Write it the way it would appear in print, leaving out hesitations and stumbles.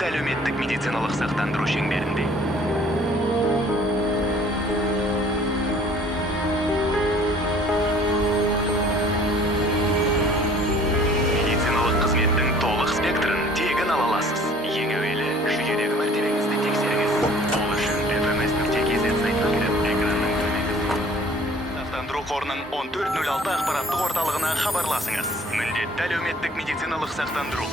міндетті әлеуметтік медициналық сақтандыру шеңберінде. Медициналық қызметтің толық спектрін тегін ала аласыз. Ең әуелі жүйедегі мәртебеңізді тексеріңіз. Ол үшін fms.kz сайтына кіріп, экранның Сақтандыру қорының 1406 ақпараттық орталығына хабарласыңыз. Міндетті әлеуметтік медициналық сақтандыру.